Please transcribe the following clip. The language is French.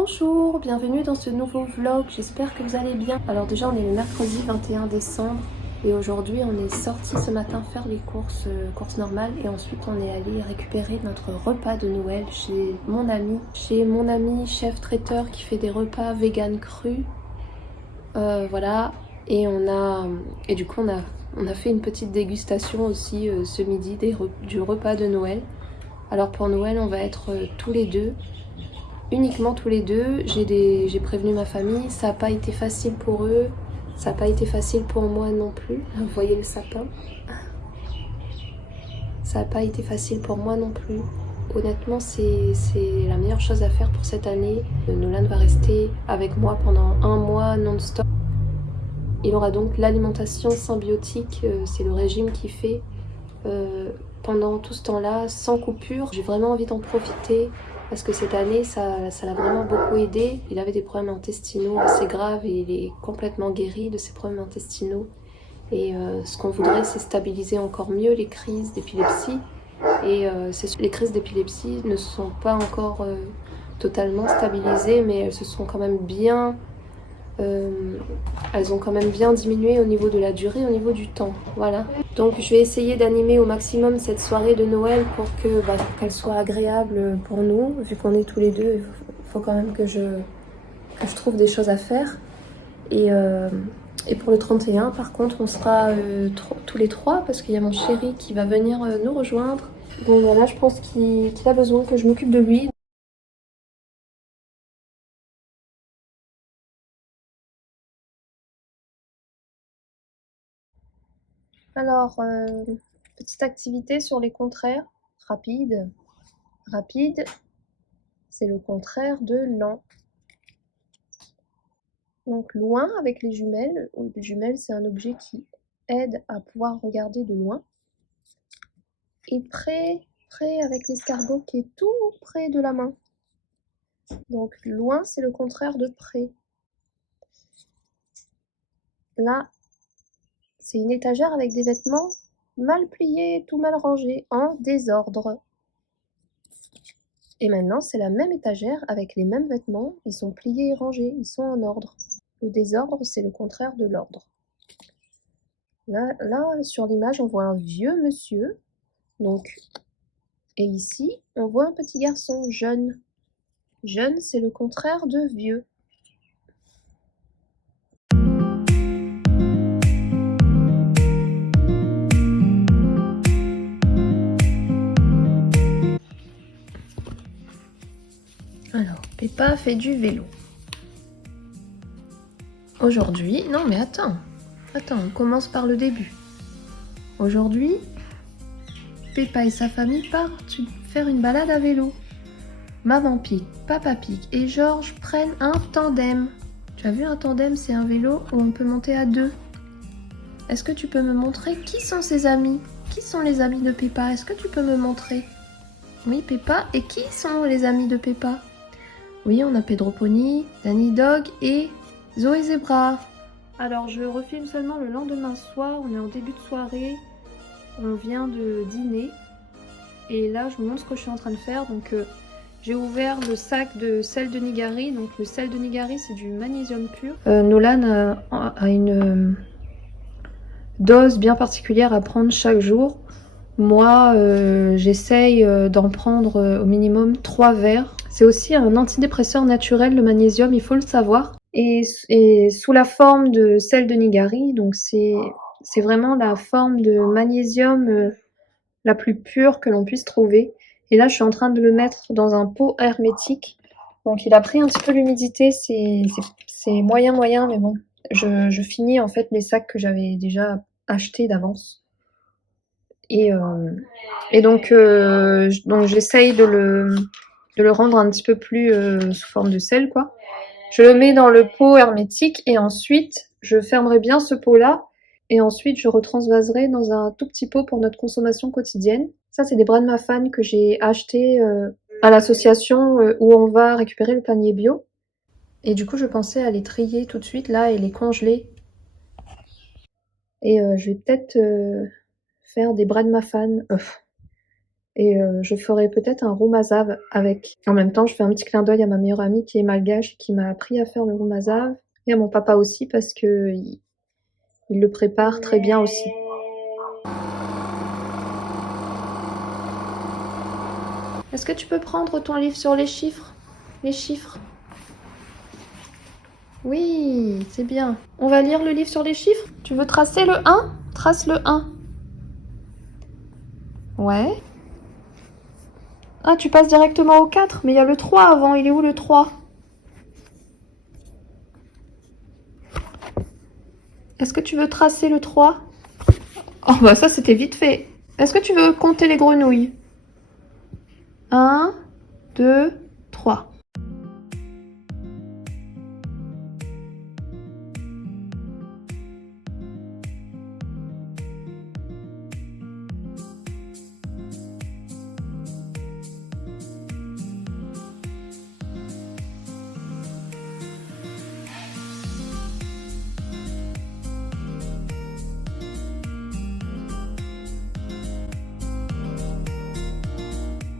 Bonjour, bienvenue dans ce nouveau vlog, j'espère que vous allez bien. Alors déjà on est le mercredi 21 décembre et aujourd'hui on est sorti ce matin faire les courses normales et ensuite on est allé récupérer notre repas de Noël chez mon ami chef traiteur qui fait des repas vegan crus. Voilà, et du coup on a fait une petite dégustation aussi ce midi du repas de Noël. Alors pour Noël on va être tous les deux. Uniquement tous les deux, j'ai prévenu ma famille, ça n'a pas été facile pour eux, ça n'a pas été facile pour moi non plus. Vous voyez le sapin? Ça n'a pas été facile pour moi non plus. Honnêtement, c'est la meilleure chose à faire pour cette année. Nolan va rester avec moi pendant un mois non-stop. Il aura donc l'alimentation symbiotique, c'est le régime qu'il fait pendant tout ce temps-là, sans coupure. J'ai vraiment envie d'en profiter. Parce que cette année, ça l'a vraiment beaucoup aidé. Il avait des problèmes intestinaux assez graves et il est complètement guéri de ses problèmes intestinaux. Et ce qu'on voudrait, c'est stabiliser encore mieux les crises d'épilepsie. Et les crises d'épilepsie ne sont pas encore totalement stabilisées, mais elles se sont quand même bien... elles ont quand même bien diminué au niveau de la durée, au niveau du temps, voilà. Donc je vais essayer d'animer au maximum cette soirée de Noël pour qu'elle soit agréable pour nous, vu qu'on est tous les deux, il faut quand même que je trouve des choses à faire. Et pour le 31, par contre, on sera tous les trois, parce qu'il y a mon chéri qui va venir nous rejoindre. Donc voilà, je pense qu'il a besoin que je m'occupe de lui. Alors, petite activité sur les contraires. Rapide. Rapide, c'est le contraire de lent. Donc loin avec les jumelles. Les jumelles, c'est un objet qui aide à pouvoir regarder de loin. Et près avec l'escargot qui est tout près de la main. Donc loin, c'est le contraire de près. Là, c'est une étagère avec des vêtements mal pliés, tout mal rangés, en désordre. Et maintenant, c'est la même étagère avec les mêmes vêtements, ils sont pliés et rangés, ils sont en ordre. Le désordre, c'est le contraire de l'ordre. Là, sur l'image, on voit un vieux monsieur. Donc, et ici, on voit un petit garçon jeune. Jeune, c'est le contraire de vieux. Alors, Peppa fait du vélo. Aujourd'hui, non mais attends, on commence par le début. Aujourd'hui, Peppa et sa famille partent faire une balade à vélo. Maman Pig, Papa Pig et Georges prennent un tandem. Tu as vu un tandem, c'est un vélo où on peut monter à deux. Est-ce que tu peux me montrer qui sont ses amis? Qui sont les amis de Peppa? Est-ce que tu peux me montrer? Oui, Peppa. Et qui sont les amis de Peppa? Oui, on a Pedro Pony, Danny Dog et Zoé Zebra. Alors, je refilme seulement le lendemain soir. On est en début de soirée. On vient de dîner. Et là, je vous montre ce que je suis en train de faire. Donc, j'ai ouvert le sac de sel de Nigari. Donc, le sel de Nigari, c'est du magnésium pur. Nolan a une dose bien particulière à prendre chaque jour. Moi, j'essaye d'en prendre au minimum 3 verres. C'est aussi un antidépresseur naturel, le magnésium, il faut le savoir. Et sous la forme de sel de Nigari, donc c'est vraiment la forme de magnésium la plus pure que l'on puisse trouver. Et là, je suis en train de le mettre dans un pot hermétique. Donc il a pris un petit peu l'humidité, c'est moyen, mais bon. Je finis en fait les sacs que j'avais déjà achetés d'avance. Et donc j'essaye de le rendre un petit peu plus sous forme de sel, quoi. Je le mets dans le pot hermétique et ensuite je fermerai bien ce pot-là et ensuite je retransvaserai dans un tout petit pot pour notre consommation quotidienne. Ça, c'est des bras de ma fan que j'ai acheté à l'association où on va récupérer le panier bio. Et du coup, je pensais à les trier tout de suite là et les congeler. Et je vais peut-être faire des bras de ma fan. Et je ferai peut-être un roumazav avec. En même temps, je fais un petit clin d'œil à ma meilleure amie qui est malgache, qui m'a appris à faire le roumazav. Et à mon papa aussi, parce que il le prépare très bien aussi. Est-ce que tu peux prendre ton livre sur les chiffres? Les chiffres. Oui, c'est bien. On va lire le livre sur les chiffres? Tu veux tracer le 1? Trace le 1. Ouais. Ah, tu passes directement au 4, mais il y a le 3 avant. Il est où le 3? Est-ce que tu veux tracer le 3? Oh bah ça c'était vite fait. Est-ce que tu veux compter les grenouilles? 1, 2,